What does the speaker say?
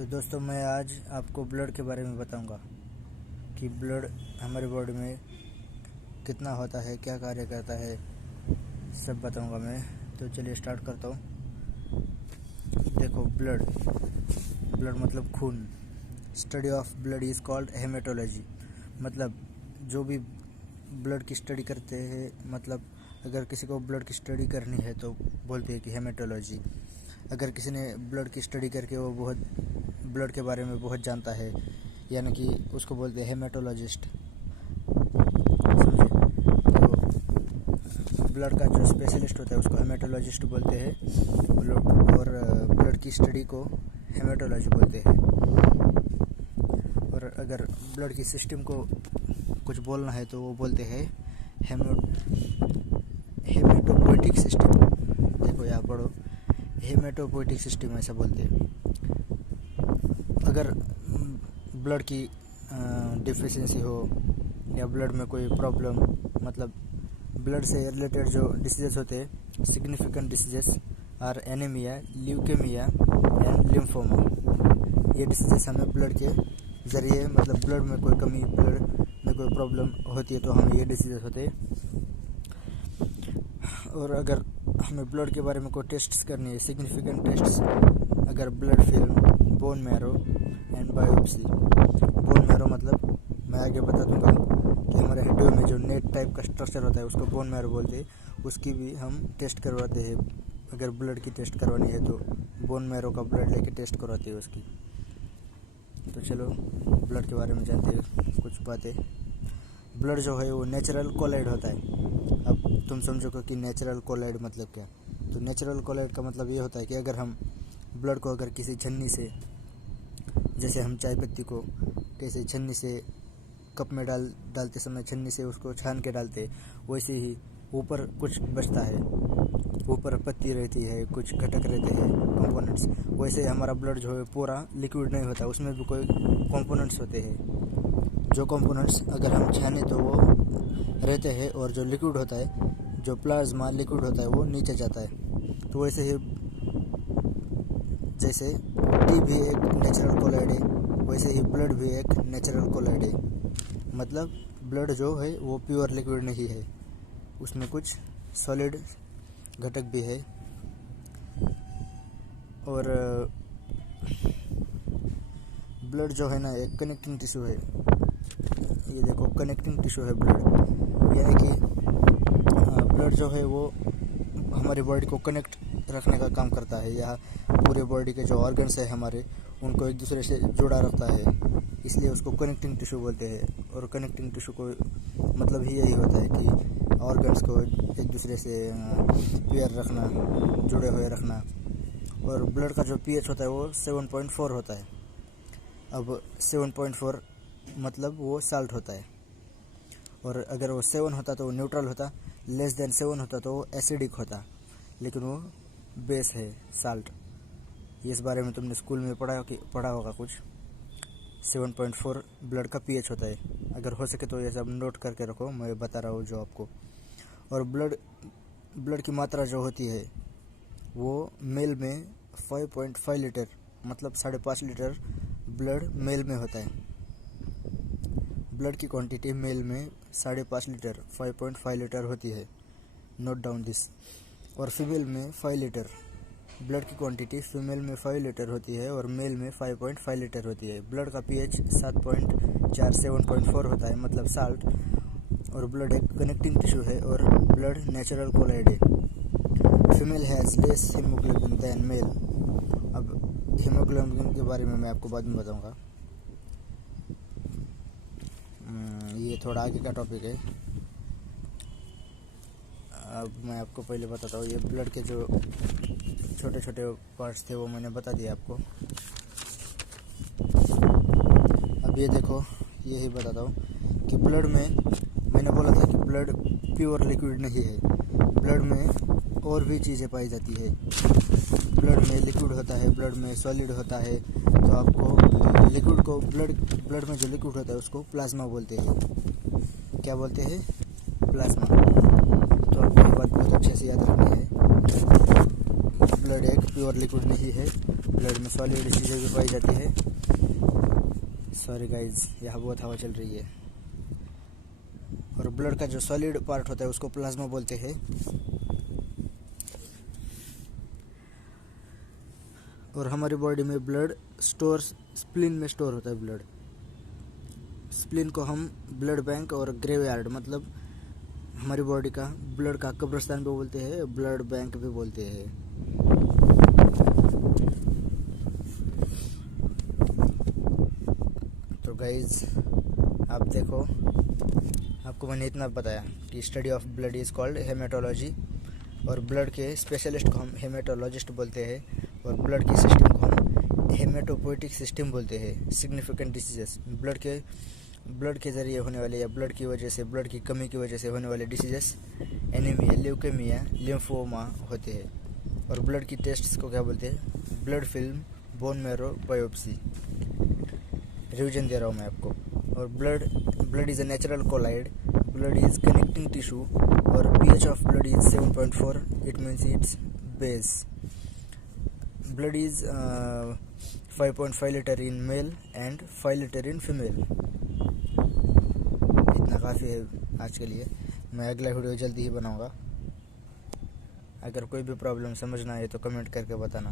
तो दोस्तों मैं आज आपको ब्लड के बारे में बताऊंगा कि ब्लड हमारे बॉडी में कितना होता है, क्या कार्य करता है, सब बताऊंगा मैं। तो चलिए स्टार्ट करता हूँ। देखो, ब्लड मतलब खून। Study of blood is called haematology. मतलब जो भी ब्लड की स्टडी करते हैं, मतलब अगर किसी को ब्लड की स्टडी करनी है तो बोलते हैं कि हेमेटोलॉजी। अगर किसी ने ब्लड की स्टडी करके वो बहुत ब्लड के बारे में बहुत जानता है, यानी कि उसको बोलते हैं हेमेटोलॉजिस्ट। समझे? तो ब्लड का जो स्पेशलिस्ट होता है उसको हेमेटोलॉजिस्ट बोलते हैं, और ब्लड की स्टडी को हेमेटोलॉजी बोलते हैं। और अगर ब्लड की सिस्टम को कुछ बोलना है तो वो बोलते हैं हेमेटोपोइटिक सिस्टम। देखो यहाँ पढ़ो, हेमेटोपोइटिक सिस्टम ऐसा बोलते हैं। अगर ब्लड की डिफिशिएंसी हो या ब्लड में कोई प्रॉब्लम, मतलब ब्लड से रिलेटेड जो डिसीजेस होते हैं, significant diseases are anaemia, leukaemia and lymphoma. ये डिसीजेस हमें ब्लड के ज़रिए, मतलब ब्लड में कोई कमी, ब्लड में कोई प्रॉब्लम होती है तो हमें ये डिसीजेस होते हैं। और अगर हमें ब्लड के बारे में कोई टेस्ट्स करनी है, सिग्निफिकेंट टेस्ट्स, अगर blood film, bone marrow and biopsy. Bone marrow मतलब मैं आगे बता दूंगा कि हमारे हड्डियों में जो नेट टाइप का स्ट्रक्चर होता है उसको बोन मैरो बोलते हैं, उसकी भी हम टेस्ट करवाते हैं। अगर ब्लड की टेस्ट करवानी है तो बोन मैरो का ब्लड लेके टेस्ट करवाते हैं उसकी। तो चलो ब्लड के बारे में जानते हैं कुछ बातें। ब्लड जो है वो नेचुरल कोलाइड होता है। अब तुम समझोगे कि नेचुरल कोलाइड मतलब क्या। तो नेचुरल कोलाइड का मतलब ये होता है कि अगर हम ब्लड को अगर किसी छन्नी से, जैसे हम चाय पत्ती को कैसे छन्नी से कप में डालते समय छन्नी से उसको छान के डालते, वैसे ही ऊपर कुछ बचता है, ऊपर पत्ती रहती है, कुछ घटक रहते हैं, कंपोनेंट्स। वैसे हमारा ब्लड जो है पूरा लिक्विड नहीं होता, उसमें भी कोई कंपोनेंट्स होते हैं। जो कंपोनेंट्स अगर हम छाने तो वो रहते हैं, और जो लिक्विड होता है, जो प्लाज्मा लिक्विड होता है, वो नीचे जाता है। तो वैसे ही जैसे टी भी एक नेचुरल कोलाइड है, वैसे ही ब्लड भी एक नेचुरल कोलाइड है। मतलब ब्लड जो है वो प्योर लिक्विड नहीं है, उसमें कुछ सॉलिड घटक भी है। और ब्लड जो है ना, एक कनेक्टिंग टिश्यू है। ये देखो, कनेक्टिंग टिश्यू है ब्लड, यानी कि ब्लड जो है वो हमारी बॉडी को कनेक्ट रखने का काम करता है। यह पूरे बॉडी के जो ऑर्गन्स है हमारे, उनको एक दूसरे से जोड़ा रखता है, इसलिए उसको कनेक्टिंग टिश्यू बोलते हैं। और कनेक्टिंग टिश्यू को मतलब ही यही होता है कि ऑर्गन्स को एक दूसरे से पेयर रखना, जुड़े हुए रखना। और ब्लड का जो पीएच होता है वो 7.4 होता है। अब 7.4 मतलब वो साल्ट होता है, और अगर वो 7 होता तो वो न्यूट्रल होता, लेस देन 7 होता तो वो एसिडिक होता, लेकिन वो बेस है, साल्ट। इस बारे में तुमने स्कूल में पढ़ा होगा कुछ। 7.4 ब्लड का पीएच होता है। अगर हो सके तो ये सब नोट करके रखो, मैं बता रहा हूँ जो आपको। और ब्लड की मात्रा जो होती है वो मेल में 5.5 लीटर, मतलब 5.5 लीटर ब्लड मेल में होता है। ब्लड की क्वांटिटी मेल में 5.5 लीटर, 5.5 लीटर होती है। Note down this. और फीमेल में 5 लीटर। ब्लड की क्वांटिटी फीमेल में 5 लीटर होती है और मेल में 5.5 लीटर होती है। ब्लड का पीएच 7.4, 7.4 होता है, मतलब साल्ट। और ब्लड एक कनेक्टिंग टिश्यू है, और ब्लड नेचुरल कोलाइड है। Female has less haemoglobin than male. अब हीमोग्लोबिन के बारे में मैं आपको बाद में बताऊंगा, ये थोड़ा आगे का टॉपिक है। अब मैं आपको पहले बताता हूँ, ये ब्लड के जो छोटे छोटे पार्ट्स थे वो मैंने बता दिया आपको। अब ये देखो, यही बताता हूँ कि ब्लड में, मैंने बोला था कि ब्लड प्योर लिक्विड नहीं है, ब्लड में और भी चीज़ें पाई जाती है। ब्लड में लिक्विड होता है, ब्लड में सॉलिड होता है। तो आपको लिक्विड को, ब्लड में जो लिक्विड होता है उसको प्लाज्मा बोलते हैं। क्या बोलते हैं? प्लाज्मा। तो आपको ये बात बहुत अच्छे से याद रखनी है। ब्लड एक प्योर लिक्विड नहीं है, ब्लड में सॉलिड चीज़ें भी पाई जाती है। सॉरी गाइज, यहाँ बहुत हवा चल रही है। और ब्लड का जो सॉलिड पार्ट होता है उसको प्लाज्मा बोलते हैं। और हमारी बॉडी में ब्लड स्प्लीन में स्टोर होता है ब्लड। स्प्लीन को हम ब्लड बैंक और ग्रेवयार्ड मतलब हमारी बॉडी का ब्लड का कब्रिस्तान भी बोलते हैं, ब्लड बैंक भी बोलते हैं। तो गाइज आप देखो, आपको मैंने इतना बताया कि study of blood is called haematology, और ब्लड के स्पेशलिस्ट को हम हेमेटोलॉजिस्ट बोलते हैं, और ब्लड की सिस्टम को हम हेमेटोपोइटिक सिस्टम बोलते हैं। सिग्निफिकेंट डिसीजेस ब्लड के ज़रिए होने वाले या ब्लड की वजह से, ब्लड की कमी की वजह से होने वाले डिसीजेस एनीमिया, ल्यूकेमिया, लिम्फोमा होते हैं। और ब्लड की टेस्ट्स को क्या बोलते हैं? Blood film, bone marrow, biopsy. Revision दे रहा हूँ मैं आपको। और blood is a natural colloid, blood is connecting tissue, और pH of blood is 7.4, it means it's base. Blood is 5.5 litre in male and 5 litre in female. इतना काफ़ी है आज के लिए। मैं अगला वीडियो जल्दी ही बनाऊंगा। अगर कोई भी प्रॉब्लम समझना है तो कमेंट करके बताना।